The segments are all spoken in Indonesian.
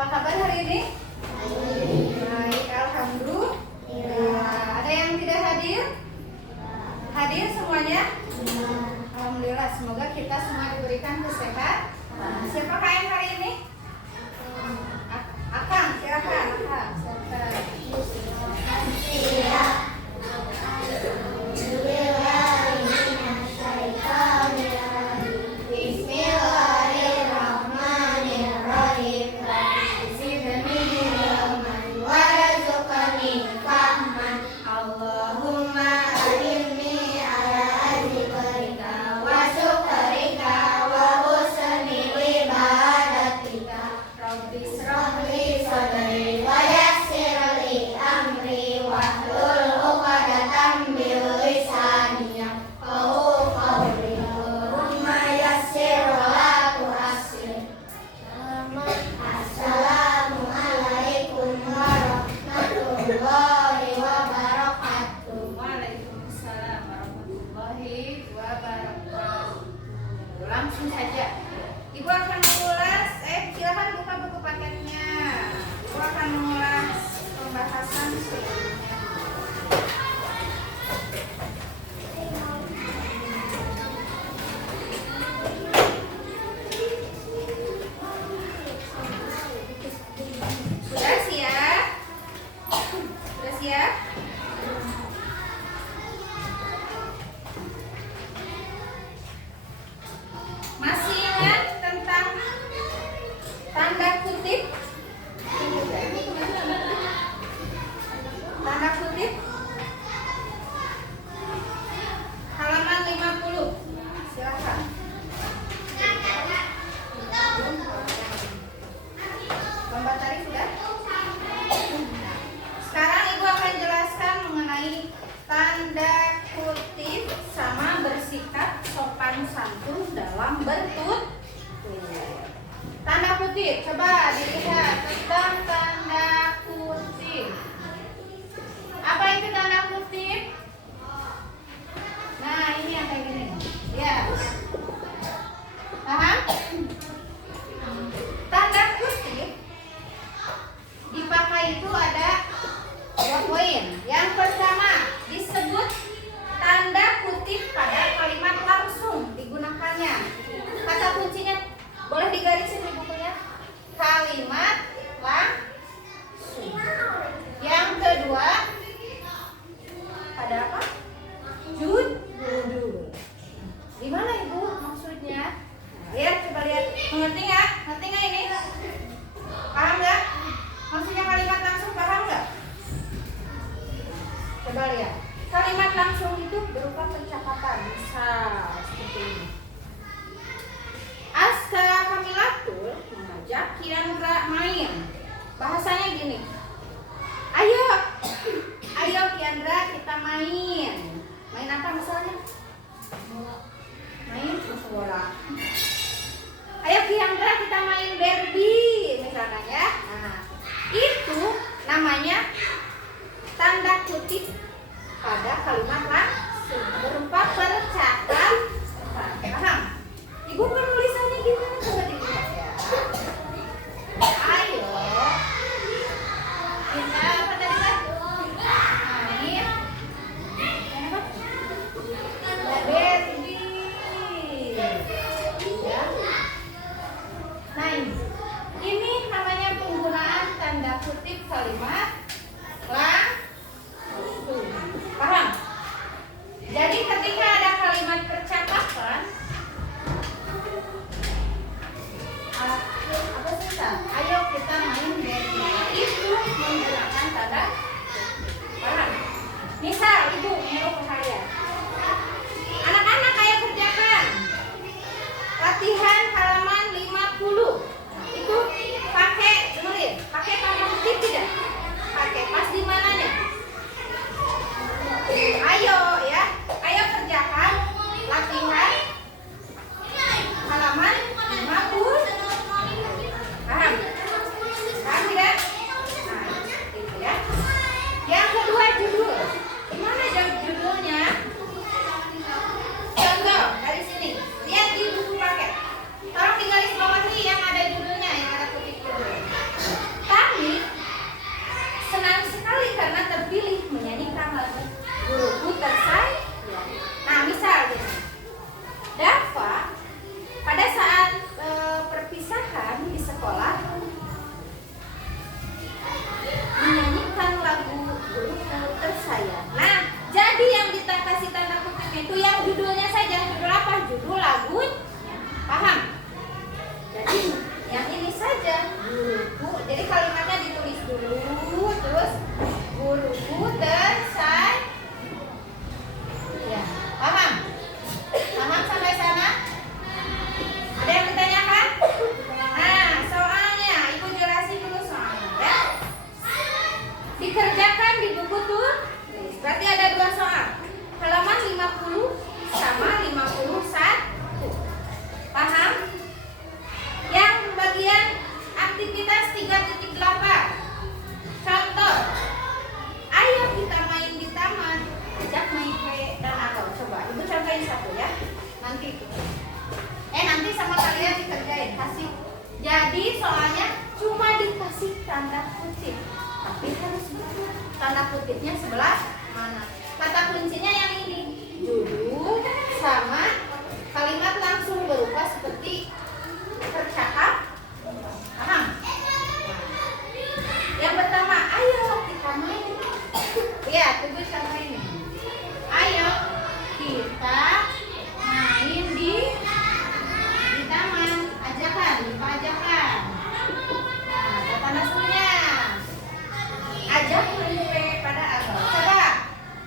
Apa kabar hari ini? Baik, alhamdulillah. Ada yang tidak hadir? Hadir semuanya? Alhamdulillah, semoga kita semua diberikan kesehatan. Siapakah yang hari ini? Akang, silakan. Akang, silakan. Langsung saja Ibu akan mengulas, silakan buka buku paketnya. Ibu akan mengulas pembahasan sebelumnya. Sudah siap? Sudah siap? Masih ingat tentang tanda kutip? Tanda kutip? Halaman 50. Silakan. Mbak Tari sudah? Sekarang Ibu akan jelaskan mengenai tanda kutip sama bersikap sopan santun dalam bertutur. Tanda kutip, coba dilihat tentang tanda kutip. Apa itu tanda kutip? Nah, ini yang kayak gini. Ya. Paham? Tanda kutip dipakai itu ada 2 poin. Yang pertama, disebut tanda kutip pada kalimat langsung digunakannya. Kata kuncinya boleh digarisin di bukunya. Kalimat langsung. Yang kedua, pada apa? Judul. Di mana Ibu maksudnya? Lihat, coba lihat. Mengerti nggak? Ngerti nggak ini? Paham nggak? Maksudnya kalimat langsung paham nggak? Coba lihat. Kalimat langsung itu berupa percakapan. Misal seperti ini. Aska Kamilatul mengajak Kiandra main. Bahasanya gini. Ayo Kiandra kita main. Main apa misalnya? Main bola. Ayo Kiandra kita main Barbie misalnya ya. Nah, itu namanya tanda kutip pada kalimat langsung berupa percakapan. Paham? Ibu penulisannya gimana? Coba dilihat ya. Ayo kita apa tadi kan? Main apa? Barbie. Ya. Nah ini namanya penggunaan tanda kutip kalimat langsung. Paham? Jadi ketika ada kalimat percakapan, apa sih? Ayo kita main Barbie. Itu menggunakan tanda. Paham? Misal Ibu nyuruh ke saya, anak-anak ayo kerjakan latihan halaman 50. Itu pakai, dengerin, pakai tanda kutip tidak? Pakai pas di mananya? Ayo ya, ayo kerjakan latihan halaman 50. Paham? Paham tidak? Nah, itu ya. kasih tanda kutip, tapi harus betul. Tanda kutipnya sebelah mana? Kata kuncinya yang ini, judul sama kalimat langsung berupa seperti tercakap. Paham? Yang pertama, ayo kita main. Ya, tunggu sama ini. Ayo kita main di taman. Ajakan, lupa ajakan. Nah, kata nasunya. Ajak main pada agak. Coba,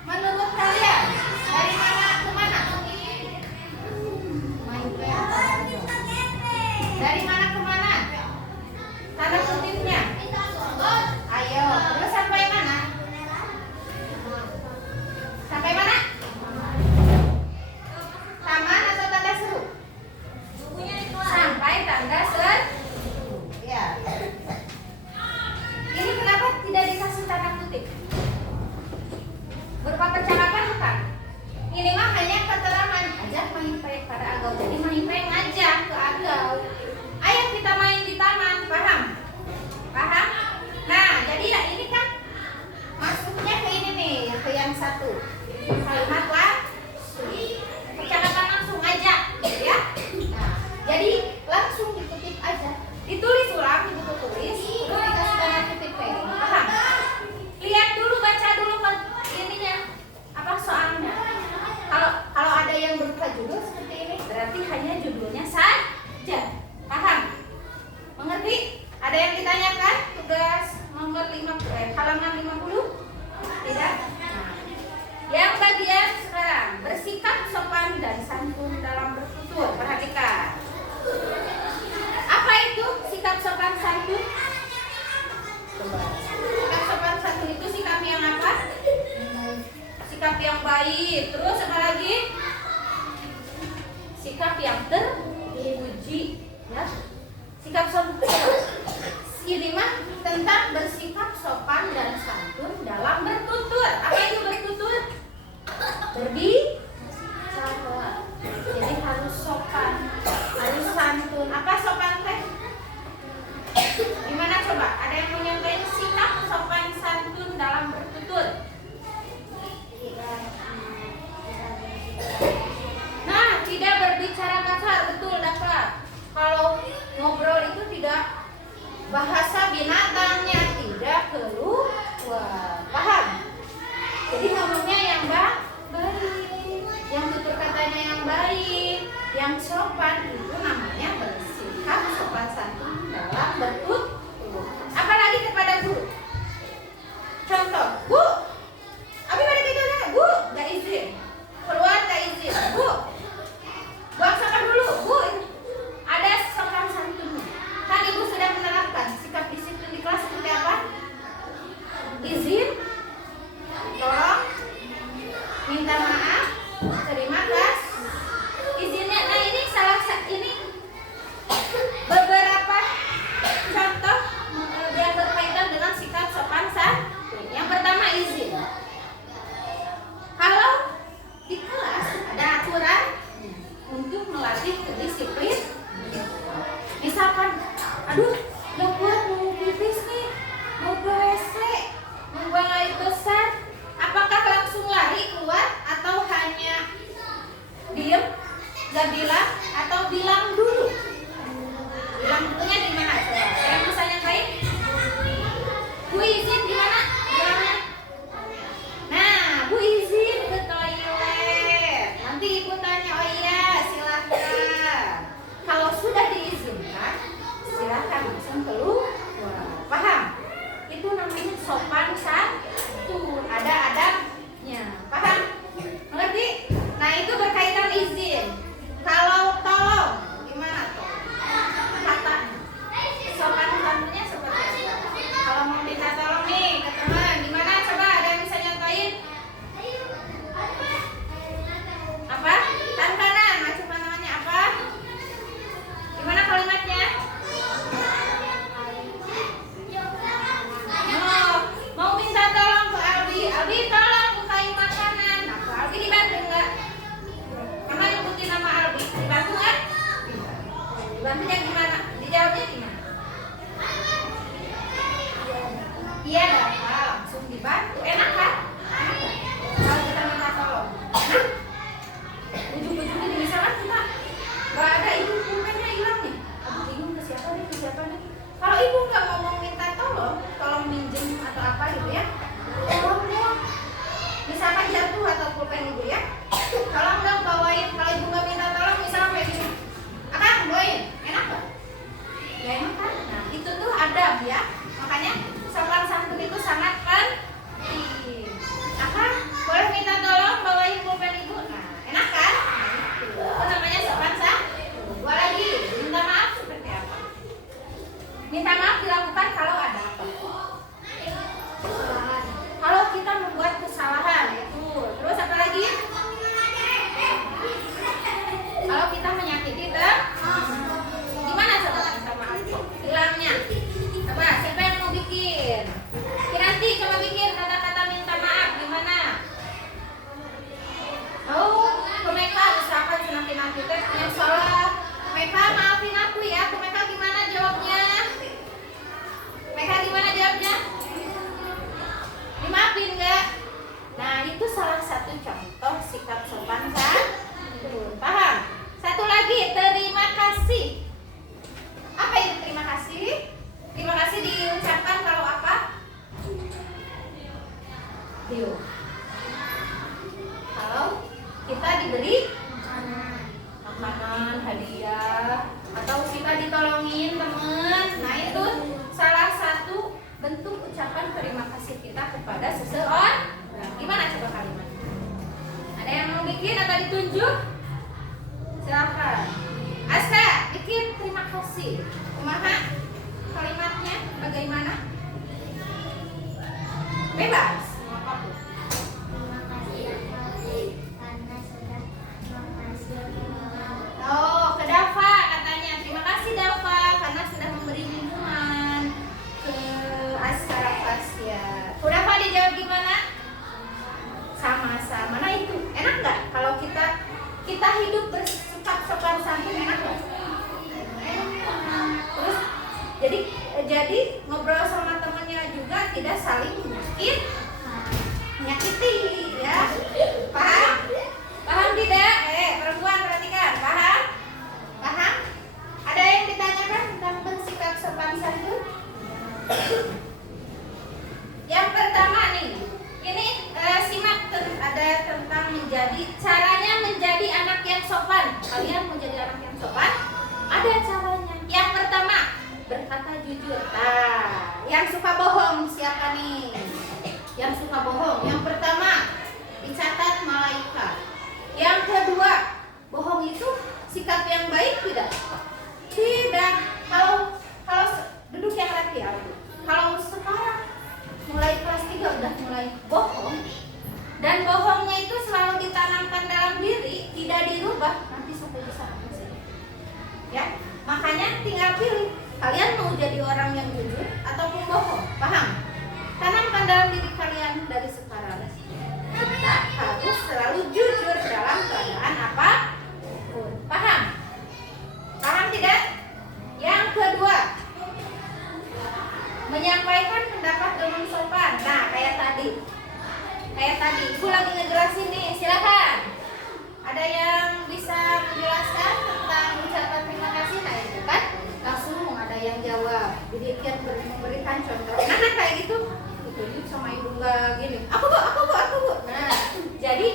menurut kalian dari mana ke mana? Main pada agak. Dari mana ke mana? Tanda kutipnya. Ayo, terus sampai mana? Sampai mana? Taman atau tanda seru? Sampai tanda seru. Ya. Ini kenapa tidak dikasih tanda kutip? Berupa percakapan bukan? Ini mah hanya keterangan. Ajak main pada agau. Jadi main ngajak ke agau. Ayo kita main di taman. Paham? Paham? Nah, jadi ya ini kan masuknya ke ini nih, ke yang satu. Kalimat langsung. Percakapan langsung aja, ya. Nah, jadi langsung dikutip aja. Ditulis ulang, dibuku tulis, terus dikasih tanda kutip kayak gini. Paham? Lihat dulu, baca dulu ininya. Apa soalnya? Kalau ada yang berupa judul seperti ini, berarti hanya judulnya saja. Paham? Mengerti? Ada yang ditanyakan? Tugas nomor 50, halaman 50? Tidak? Nah, yang bagian sekarang, bersikap sopan dan santun dalam bertutur. Perhatikan. Apa itu sikap sopan santun? Sikap sopan santun itu sikap yang apa? Sikap yang baik. Terus apa lagi? Sikap yang terpuji, ya. Sikap sopan ini mah tentang bersikap sopan dan santun dalam bertutur. Apa itu bertutur? Berbicara. Jadi harus sopan, harus santun. Apa sopan teh? Gimana coba? Ada yang mau nyampein sikap sopan santun dalam bertutur? Nah, tidak berbicara kasar, betul dapat. Kalau ngobrol itu tidak bahasa binatangnya, tidak keluar. Paham? Jadi ngomongnya yang baik, yang tutur katanya yang baik, yang sopan, itu namanya bersikap sopan santun dalam bertutur. Apalagi kepada guru. Contoh, Bu, abi balik itu dah, Bu, gak izin. Keluar gak izin, Bu. Buang sampah dulu, Bu. Ada sopan santunnya. Kan Ibu sudah menerapkan sikap disiplin di kelas seperti apa? Izin, tolong, minta maaf, terima kasih. Izinnya, nah ini salah satu ini beberapa contoh ya. Makanya sopan santun itu sangat penting. Apa? Boleh minta tolong bawain pulpen ibu. Nah, enak kan? Itu namanya sopan santun. Dua lagi, minta maaf seperti apa? Minta maaf dilakukan kalau ada apa? Kalau kita membuat kesalahan, itu. Terus apa lagi? Kalau kita menyakiti gimana coba minta maaf? Bilangnya. Coba siapa yang mau bikin? Nanti coba bikin kata-kata minta maaf gimana? Oh, ke Meka usahakan semakin aku yang salah. Meka maafin aku ya. Ke Meka gimana jawabnya? Meka gimana jawabnya? Dimaafin nggak? Nah itu salah satu contoh sikap sopan santun. Paham? Satu lagi, terima kasih. Apa itu terima kasih? Terima kasih diucapkan kalau apa? Yuk. Kalau kita diberi makanan, hadiah, atau kita ditolongin teman. Nah itu salah satu bentuk ucapan terima kasih kita kepada seseorang. Gimana coba kalimatnya? Ada yang mau bikin atau ditunjuk? Silakan. Aska, bikin terima kasih. Kumaha? Kalimatnya bagaimana? Bebas. Terima kasih karena sudah mengasihi. Oh, ke Dava katanya. Terima kasih Dava karena sudah memberi minuman ke Askara Fasya. Udah Pak dijawab gimana? Sama-sama. Nah itu enak nggak kalau kita hidup bersikap sopan santun, enak nggak? Terus jadi ngobrol sama temennya juga tidak saling menyakiti ya. Paham? Paham tidak? Perempuan perhatikan. Paham? Paham? Ada yang ditanyakan tentang bersikap sopan santun? Yang pertama nih, ini simak ada tentang caranya menjadi anak yang sopan. Kalian mau jadi anak yang sopan? Ada caranya. Yang pertama, berkata jujur. Nah, yang suka bohong siapa nih? Yang suka bohong. Yang pertama, dicatat malaikat. Yang kedua, bohong itu sikap yang baik tidak? Tidak. Kalau duduk yang rapi ya. Kalau sekarang mulai kelas 3 udah mulai bohong, dan bohongnya itu selalu ditanamkan dalam diri, tidak dirubah, nanti sampai besar sih. Ya, makanya tinggal pilih. Kalian mau jadi orang yang jujur ataupun bohong? Paham? Tanamkan dalam diri kalian dari sekarang. Kita harus selalu jujur dalam keadaan apapun. Paham? Paham tidak? Yang kedua, menyampaikan pendapat dengan sopan. Nah, kayak tadi. Ibu lagi ngejelasin nih, silakan. Ada yang bisa menjelaskan tentang ucapan terima kasih? Nah itu kan langsung ada yang jawab. Jadi dia memberikan contoh. Nah kayak gitu. Ditunjuk sama ibu nggak gini. Aku bu. Nah, jadi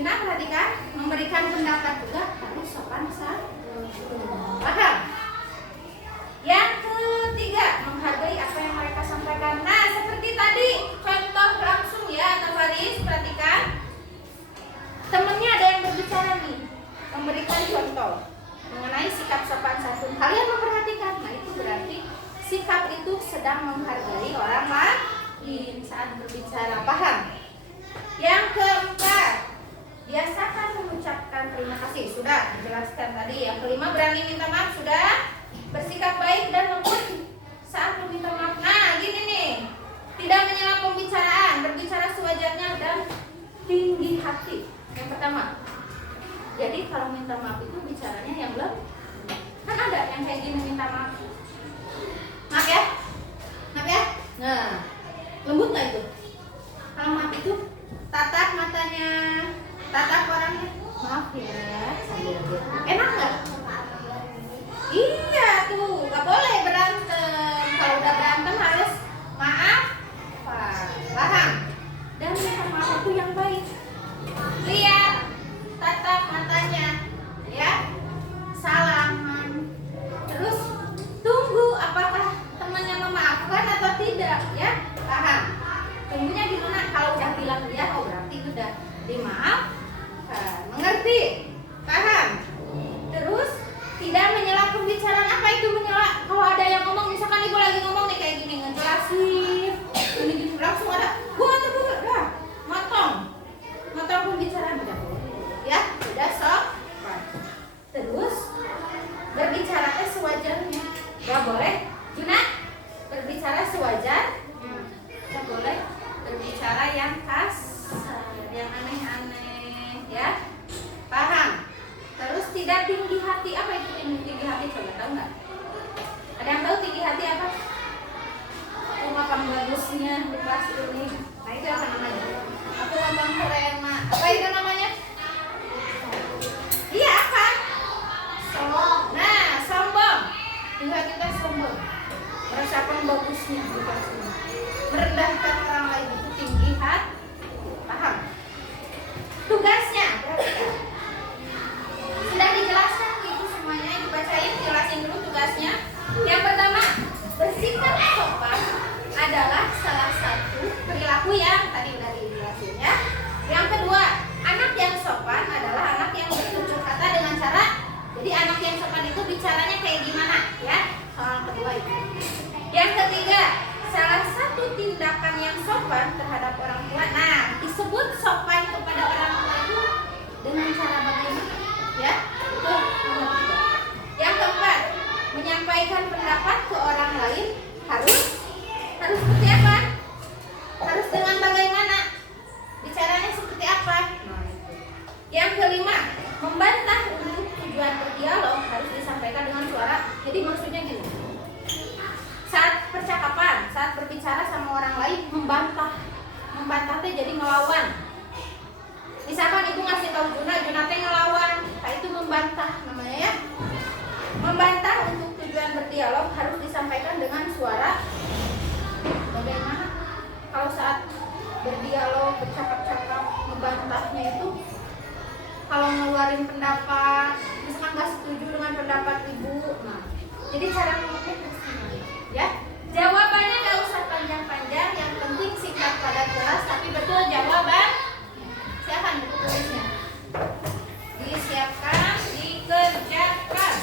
Yuna perhatikan, memberikan pendapat juga harus sopan santun. Paham? Yang ketiga, menghargai apa yang mereka sampaikan. Nah, seperti tadi, contoh langsung ya, Tante Faris, perhatikan. Temennya ada yang berbicara nih, memberikan contoh mengenai sikap sopan santun. Kalian memperhatikan, nah itu berarti sikap itu sedang menghargai orang lain saat berbicara. Paham? Yang keempat, biasakan mengucapkan terima kasih. Sudah dijelaskan tadi. Yang kelima, berani minta maaf. Sudah. Bersikap baik dan lembut saat meminta maaf. Nah, gini nih. Tidak menyela pembicaraan, berbicara sewajarnya dan tinggi hati. Yang pertama. Jadi kalau minta maaf itu bicaranya yang lembut. Kan ada yang kayak gini minta maaf. Maaf ya? Nah, lembut nggak itu? Kalau maaf itu tatap matanya, tatap orangnya. Maaf ya, sambil gitu. Enak nggak? Iya tuh, nggak boleh berantem. Kalau udah berantem harus maaf, paham? Dan minta maaf itu yang baik. Lihat, tatap matanya, ya, salaman. Terus tunggu apakah temannya memaafkan. dimaafkan atau tidak, ya? Paham? Tunggunya di mana? Kalau udah bilang ya, oh berarti udah dimaafkan. Mengerti? Paham? Terus tidak menyela pembicaraan. Apa itu menyela? Kalau ada yang ngomong, misalkan ibu lagi ngomong nih kayak gini, ngejelasin, gini langsung ada, motong pembicaraan, udah boleh, ya, udah sopan. Terus berbicara sewajarnya, nggak boleh. Juna, berbicara sewajarnya, nggak boleh berbicara yang kasar, yang aneh-aneh, ya. Paham? Terus tidak tinggi hati. Apa itu tinggi hati? Coba tahu nggak? Ada yang tahu tinggi hati apa? Oh, makan bagusnya di kelas ini. Nah itu apa namanya? Aku nonton keren, Mak. Apa itu namanya? Iya apa? Sombong. Nah, sombong. Tinggal kita sombong. Merasakan bagusnya di kelas ini. Merendahkan orang lain itu tinggi hati. Paham? Tugasnya perhatikan. Sudah dijelaskan itu semuanya, dibacain, jelasin dulu tugasnya. Yang pertama, bersikap sopan adalah salah satu perilaku yang tadi udah dijelasin, ya. Yang kedua, anak yang sopan adalah anak yang bertutur kata dengan cara, jadi anak yang sopan itu bicaranya kayak gimana, ya. Soal kedua itu. Yang ketiga, salah satu tindakan yang sopan terhadap orang tua. Nah, disebut sopan kepada orang tua itu dengan cara bagaimana? Ya, itu nomor 3. Yang keempat, menyampaikan pendapat ke orang lain harus seperti apa? Harus dengan bagaimana? Bicaranya seperti apa? Nah, itu. Yang kelima, membantah untuk tujuan berdialog harus disampaikan dengan suara. Jadi maksudnya gini. Saat percakapan, saat berbicara sama orang lain, membantah. Membantah teh jadi ngelawan. Misalkan ibu ngasih tahu Juna teh ngelawan, nah itu membantah namanya, ya. Membantah untuk tujuan berdialog harus disampaikan dengan suara bagaimana? Kalau saat berdialog, bercakap-cakap, membantahnya itu kalau ngeluarin pendapat, misalkan nggak setuju dengan pendapat ibu, nah jadi cara ngomongnya harus gimana, ya? Jawabannya nggak usah panjang-panjang, yang penting singkat padat jelas, tapi betul jawaban. Siapkan buku tulisnya. Disiapkan, dikerjakan.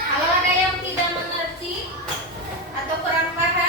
Kalau ada yang tidak mengerti atau kurang paham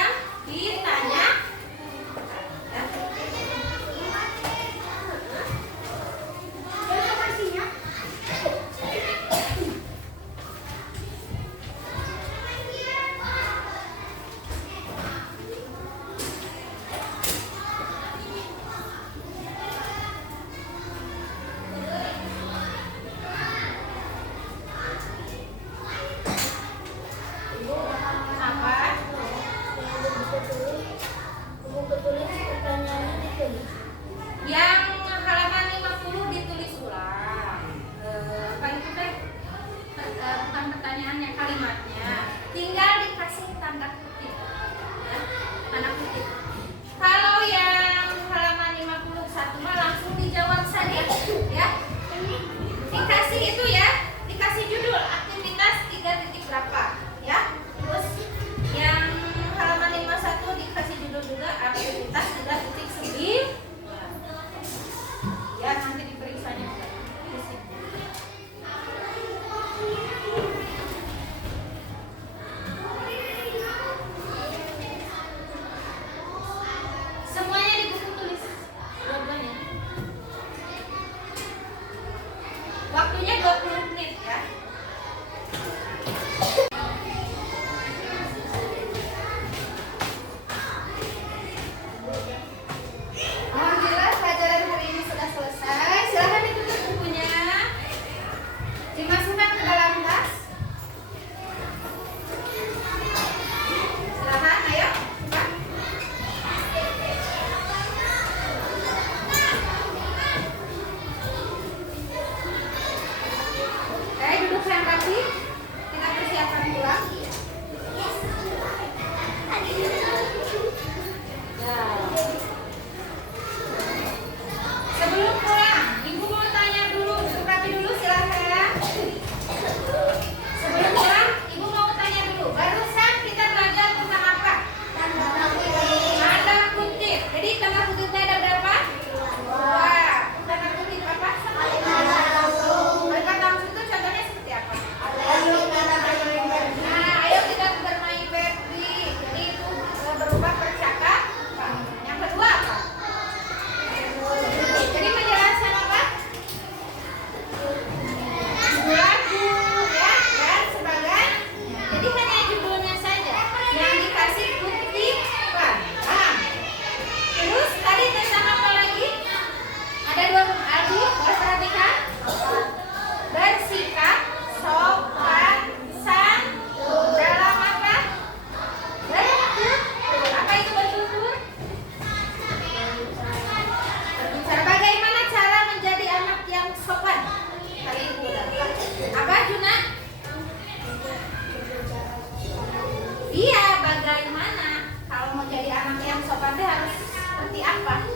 apa?